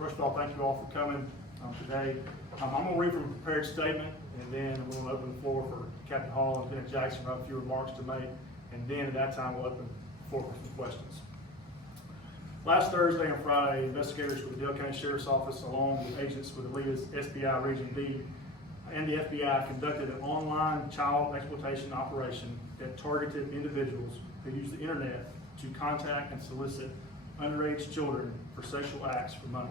First of all, thank you all for coming today. I'm going to read from a prepared statement, and then I'm going to open the floor for Captain Hall and Lieutenant Jackson to have a few remarks to make, and then at that time we'll open the floor for some questions. Last Thursday and Friday, investigators with the Dale County Sheriff's Office, along with agents with ALEA-SBI Region D and the FBI, conducted an online child exploitation operation that targeted individuals who use the internet to contact and solicit underage children for sexual acts for money.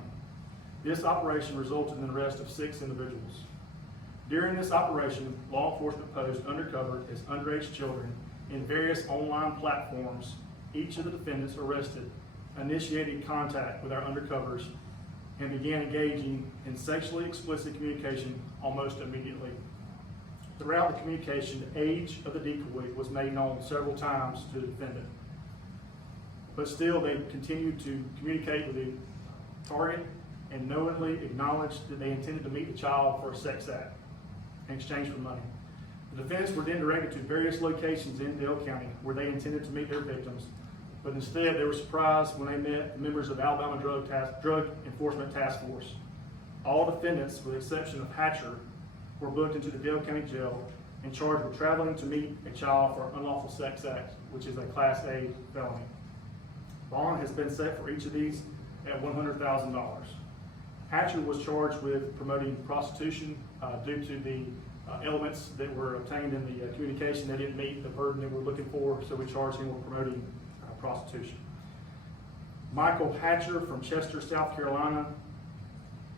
This operation resulted in the arrest of 6 individuals. During this operation, law enforcement posed undercover as underage children in various online platforms. Each of the defendants arrested initiated contact with our undercovers and began engaging in sexually explicit communication almost immediately. Throughout the communication, the age of the decoy was made known several times to the defendant. But still, they continued to communicate with the target and knowingly acknowledged that they intended to meet the child for a sex act in exchange for money. The defendants were then directed to various locations in Dale County where they intended to meet their victims, but instead they were surprised when they met members of the Alabama Drug Enforcement Task Force. All defendants, with the exception of Hatcher, were booked into the Dale County Jail and charged with traveling to meet a child for an unlawful sex act, which is a Class A felony. Bond has been set for each of these at $100,000. Hatcher was charged with promoting prostitution due to the elements that were obtained in the communication. They didn't meet the burden that we're looking for, so we charged him with promoting prostitution. Michael Hatcher from Chester, South Carolina,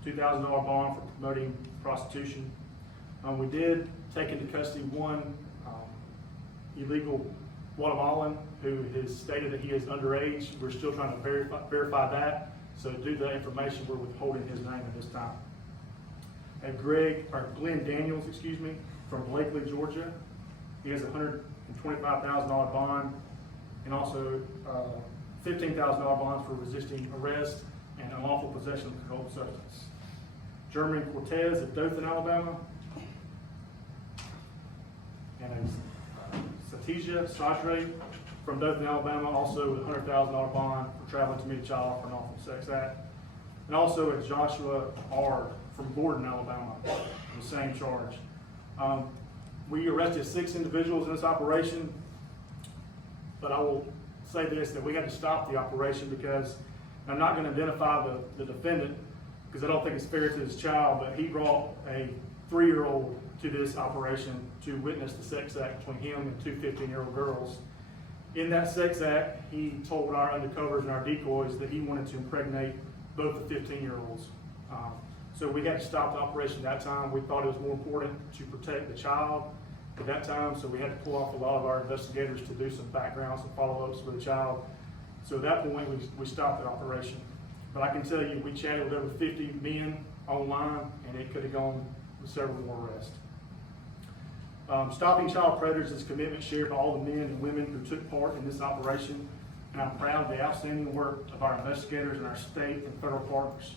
$2,000 bond for promoting prostitution. We did take into custody one illegal Guatemalan who has stated that he is underage. We're still trying to verify that. So due to that information, we're withholding his name at this time. And Glenn Daniels, from Blakely, Georgia. He has a $125,000 bond and also $15,000 bond for resisting arrest and unlawful possession of a controlled substance. Jermaine Cortez of Dothan, Alabama. And Satija Sajre from Dothan, Alabama, also with a $100,000 bond for traveling to meet a child for an unlawful sex act. And also a Joshua R. from Gordon, Alabama, the same charge. We arrested 6 individuals in this operation, but I will say this, that we had to stop the operation because I'm not going to identify the defendant because I don't think it's fair to his child, but he brought a 3-year-old to this operation to witness the sex act between him and 2 15-year-old girls. In that sex act, he told our undercovers and our decoys that he wanted to impregnate both the 15-year-olds. So we had to stop the operation at that time. We thought it was more important to protect the child at that time, so we had to pull off a lot of our investigators to do some backgrounds and follow-ups with the child. So at that point, we stopped the operation. But I can tell you, we chatted with over 50 men online, and it could have gone with several more arrests. Stopping child predators is a commitment shared by all the men and women who took part in this operation, and I'm proud of the outstanding work of our investigators and our state and federal partners.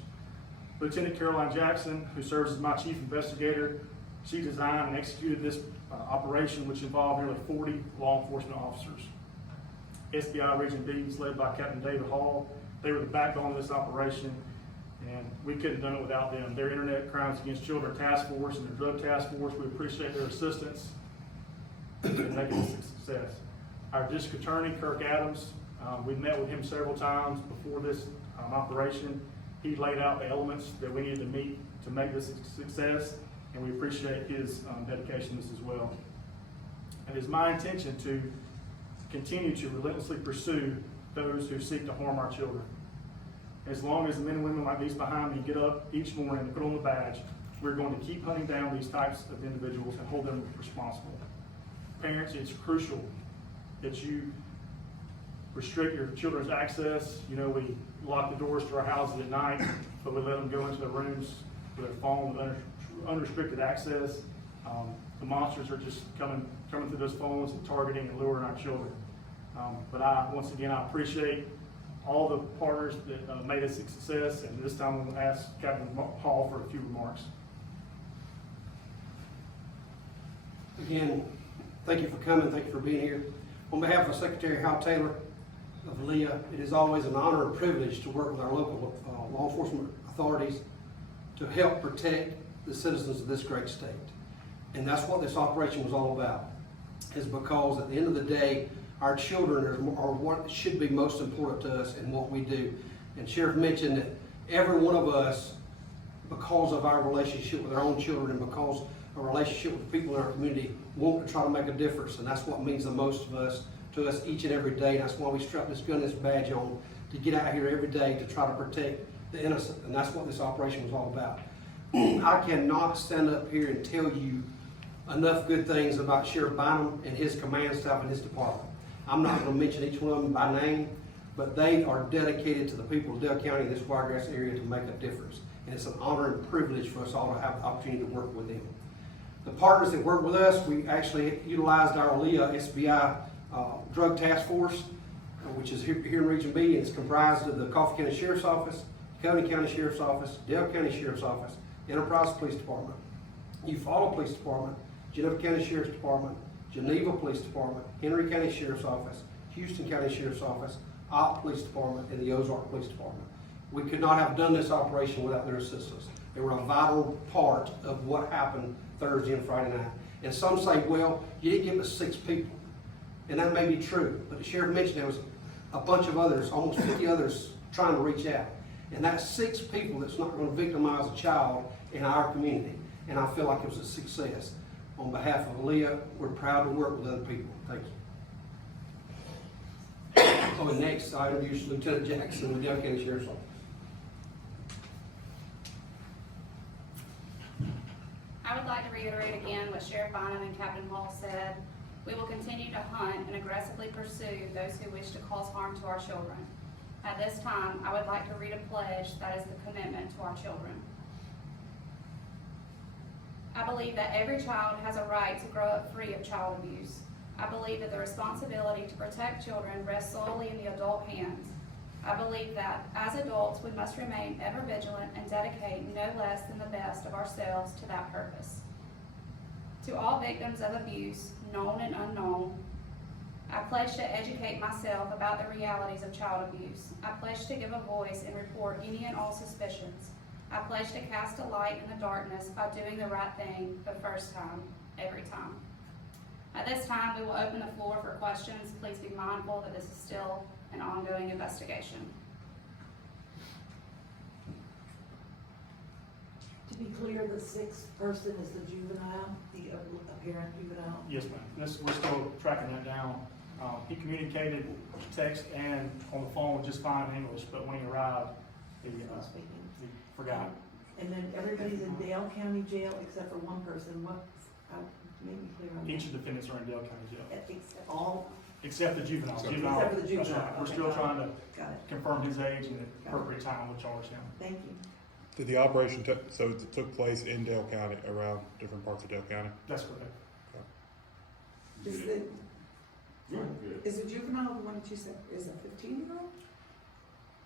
Lieutenant Caroline Jackson, who serves as my chief investigator, she designed and executed this operation, which involved nearly 40 law enforcement officers. SBI Region D is led by Captain David Hall. They were the backbone of this operation, and we couldn't have done it without them. Their Internet Crimes Against Children Task Force and their Drug Task Force, we appreciate their assistance in making this a success. Our District Attorney, Kirk Adams, we met with him several times before this operation. He laid out the elements that we needed to meet to make this a success, and we appreciate his dedication to this as well. It is my intention to continue to relentlessly pursue those who seek to harm our children. As long as the men and women like these behind me get up each morning and put on the badge, we're going to keep hunting down these types of individuals and hold them responsible. Parents, it's crucial that you restrict your children's access. You know, we lock the doors to our houses at night, but we let them go into their rooms with their phone with unrestricted access. The monsters are just coming through those phones and targeting and luring our children. But once again, I appreciate all the partners that made us a success, and this time I'm going to ask Captain Hall for a few remarks. Again, thank you for coming, thank you for being here. On behalf of Secretary Hal Taylor of ALEA, it is always an honor and privilege to work with our local law enforcement authorities to help protect the citizens of this great state. And that's what this operation was all about, is because at the end of the day, our children are what should be most important to us in what we do. And Sheriff mentioned that every one of us, because of our relationship with our own children and because of our relationship with the people in our community, want to try to make a difference. And that's what means the most to us each and every day. And that's why we strap this gun, this badge on, to get out here every day to try to protect the innocent. And that's what this operation was all about. I cannot stand up here and tell you enough good things about Sheriff Bynum and his command staff and his department. I'm not going to mention each one of them by name, but they are dedicated to the people of Dale County, this Wiregrass area, to make a difference. And it's an honor and privilege for us all to have the opportunity to work with them. The partners that work with us, we actually utilized our ALEA-SBI drug task force, which is here in Region B, and it's comprised of the Coffee County Sheriff's Office, Cody County Sheriff's Office, Dale County Sheriff's Office, Enterprise Police Department, Eufaula Police Department, Geneva County Sheriff's Department, Geneva Police Department, Henry County Sheriff's Office, Houston County Sheriff's Office, Opp Police Department, and the Ozark Police Department. We could not have done this operation without their assistance. They were a vital part of what happened Thursday and Friday night. And some say, well, you didn't give us 6 people. And that may be true, but the sheriff mentioned there was a bunch of others, almost 50 others, trying to reach out. And that's 6 people that's not going to victimize a child in our community. And I feel like it was a success. On behalf of ALEA, we're proud to work with other people. Thank you. So next, I introduce Lieutenant Jackson with Dale County Sheriff's Office. I would like to reiterate again what Sheriff Bynum and Captain Hall said. We will continue to hunt and aggressively pursue those who wish to cause harm to our children. At this time, I would like to read a pledge that is the commitment to our children. I believe that every child has a right to grow up free of child abuse. I believe that the responsibility to protect children rests solely in the adult hands. I believe that as adults, we must remain ever vigilant and dedicate no less than the best of ourselves to that purpose. To all victims of abuse, known and unknown, I pledge to educate myself about the realities of child abuse. I pledge to give a voice and report any and all suspicions. I pledge to cast a light in the darkness by doing the right thing the first time, every time. At this time, we will open the floor for questions. Please be mindful that this is still an ongoing investigation. To be clear, the 6th person is the juvenile, the apparent juvenile? Yes, ma'am. We're still tracking that down. He communicated text and on the phone just fine in English, but when he arrived, he forgot. And then everybody's in Dale County Jail except for one person. Make me clear on that. Each of the defendants are in Dale County Jail, Except all, except the juvenile. Except for the juvenile. That's right. We're Okay. still trying to got it. confirm his age and the appropriate time we'll charge him. Thank you. Did the operation so it took place in Dale County, around different parts of Dale County? That's correct. Is the juvenile the one that you said is a 15-year-old?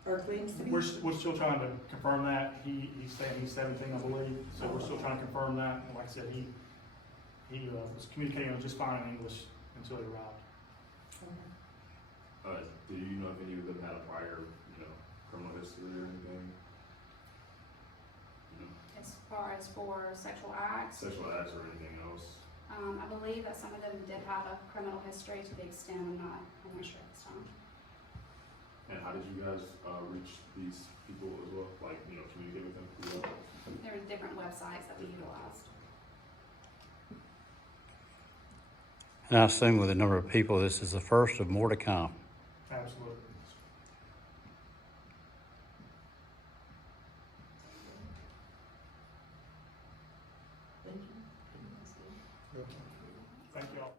Or claims to be? We're still trying to confirm that. He's saying he's 17, I believe, so we're still trying to confirm that. And like I said, he was communicating just fine in English until he arrived. Do you know if any of them had a prior, criminal history or anything? As far as for sexual acts, Sexual acts or anything else? I believe that some of them did have a criminal history. To the extent I'm not sure at this time. And how did you guys reach these people as well? Like, communicate with them as well? There were different websites that we utilized. And I assume with the number of people, this is the first of more to come. Absolutely. Thank you. Thank you all.